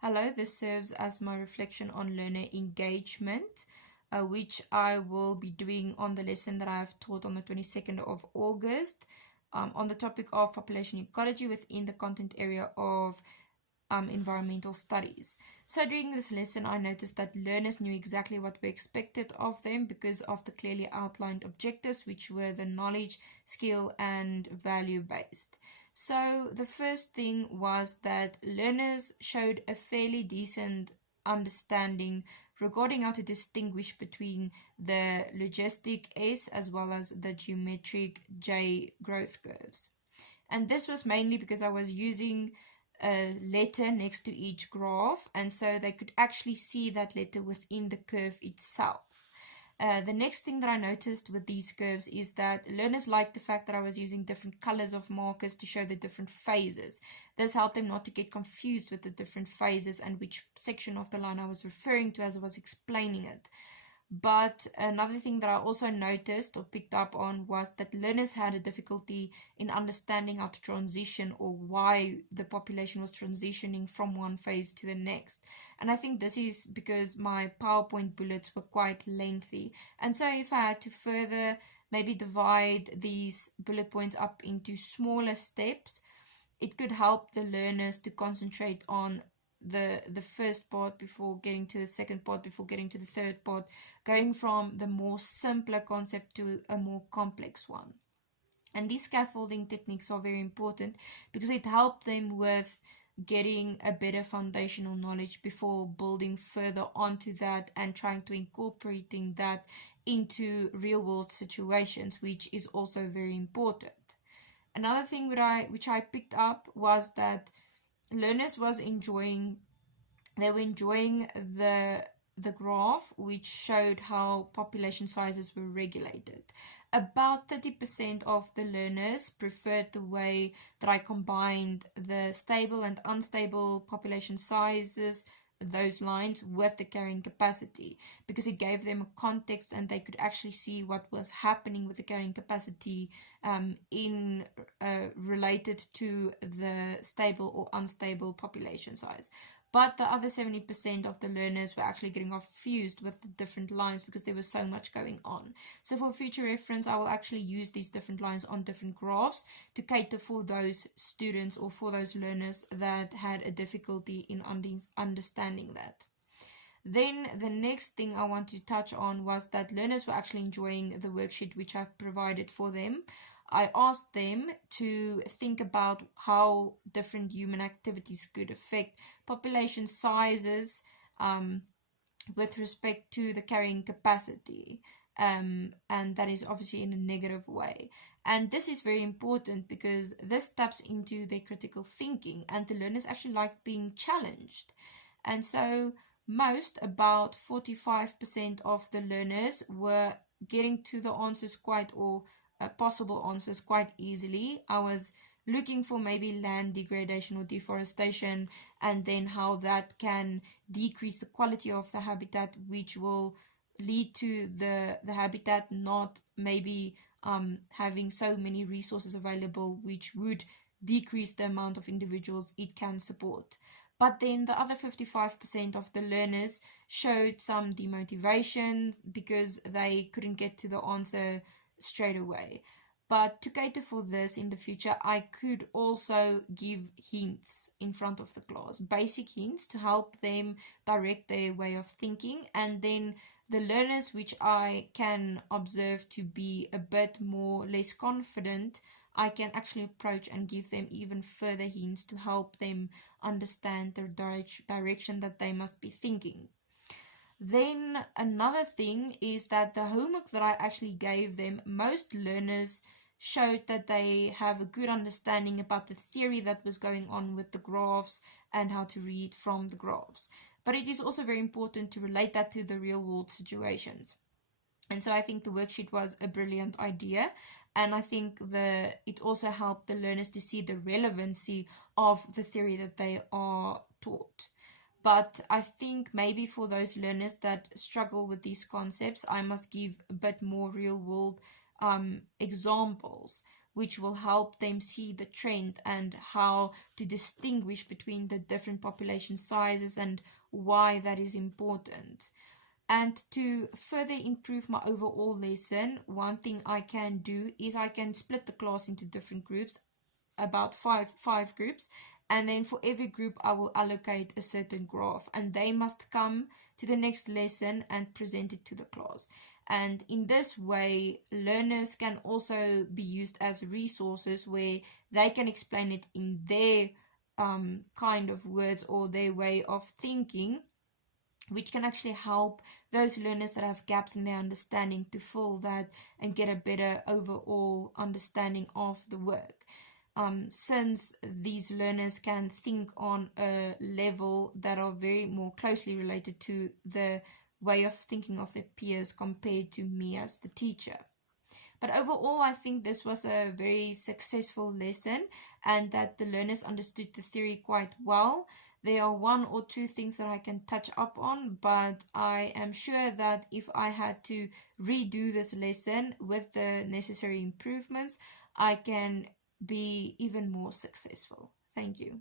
Hello, this serves as my reflection on learner engagement, which I will be doing on the lesson that I have taught on the 22nd of August on the topic of population ecology within the content area of environmental studies. So during this lesson, I noticed that learners knew exactly what we expected of them because of the clearly outlined objectives, which were the knowledge, skill, and value based. So the first thing was that learners showed a fairly decent understanding regarding how to distinguish between the logistic S as well as the geometric J growth curves. And this was mainly because I was using a letter next to each graph, and so they could actually see that letter within the curve itself. The next thing that I noticed with these curves is that learners liked the fact that I was using different colors of markers to show the different phases. This helped them not to get confused with the different phases and which section of the line I was referring to as I was explaining it. But another thing that I also noticed or picked up on was that learners had a difficulty in understanding how to transition or why the population was transitioning from one phase to the next. And I think this is because my PowerPoint bullets were quite lengthy. And so if I had to further maybe divide these bullet points up into smaller steps, it could help the learners to concentrate on the first part before getting to the second part, before getting to the third part, going from the more simpler concept to a more complex one. And these scaffolding techniques are very important because it helped them with getting a better foundational knowledge before building further onto that and trying to incorporating that into real world situations, which is also very important. Another thing which I picked up was that learners was enjoying they were enjoying the graph which showed how population sizes were regulated. About 30% of the learners preferred the way that I combined the stable and unstable population sizes, those lines, with the carrying capacity, because it gave them a context and they could actually see what was happening with the carrying capacity in related to the stable or unstable population size. But the other 70% of the learners were actually getting confused with the different lines because there was so much going on. So for future reference, I will actually use these different lines on different graphs to cater for those students or for those learners that had a difficulty in understanding that. Then the next thing I want to touch on was that learners were actually enjoying the worksheet which I've provided for them. I asked them to think about how different human activities could affect population sizes with respect to the carrying capacity. And that is obviously in a negative way. And this is very important because this taps into their critical thinking, and the learners actually like being challenged. And so about 45% of the learners were getting to the answers possible answers quite easily. I was looking for maybe land degradation or deforestation, and then how that can decrease the quality of the habitat, which will lead to the habitat not maybe having so many resources available, which would decrease the amount of individuals it can support. But then the other 55% of the learners showed some demotivation because they couldn't get to the answer straight away. But to cater for this in the future, I could also give hints in front of the class, basic hints to help them direct their way of thinking. And then the learners which I can observe to be a bit less confident, I can actually approach and give them even further hints to help them understand the direction that they must be thinking. Then another thing is that the homework that I actually gave them, most learners showed that they have a good understanding about the theory that was going on with the graphs and how to read from the graphs. But it is also very important to relate that to the real world situations. And so I think the worksheet was a brilliant idea, and I think it also helped the learners to see the relevancy of the theory that they are taught. But I think maybe for those learners that struggle with these concepts, I must give a bit more real world examples, which will help them see the trend and how to distinguish between the different population sizes and why that is important. And to further improve my overall lesson, one thing I can do is I can split the class into different groups, about five groups, and then for every group I will allocate a certain graph, and they must come to the next lesson and present it to the class. And in this way, learners can also be used as resources where they can explain it in their kind of words or their way of thinking, which can actually help those learners that have gaps in their understanding to fill that and get a better overall understanding of the work. Since these learners can think on a level that are very more closely related to the way of thinking of their peers compared to me as the teacher. But overall, I think this was a very successful lesson and that the learners understood the theory quite well. There are one or two things that I can touch up on, but I am sure that if I had to redo this lesson with the necessary improvements, I can be even more successful. Thank you.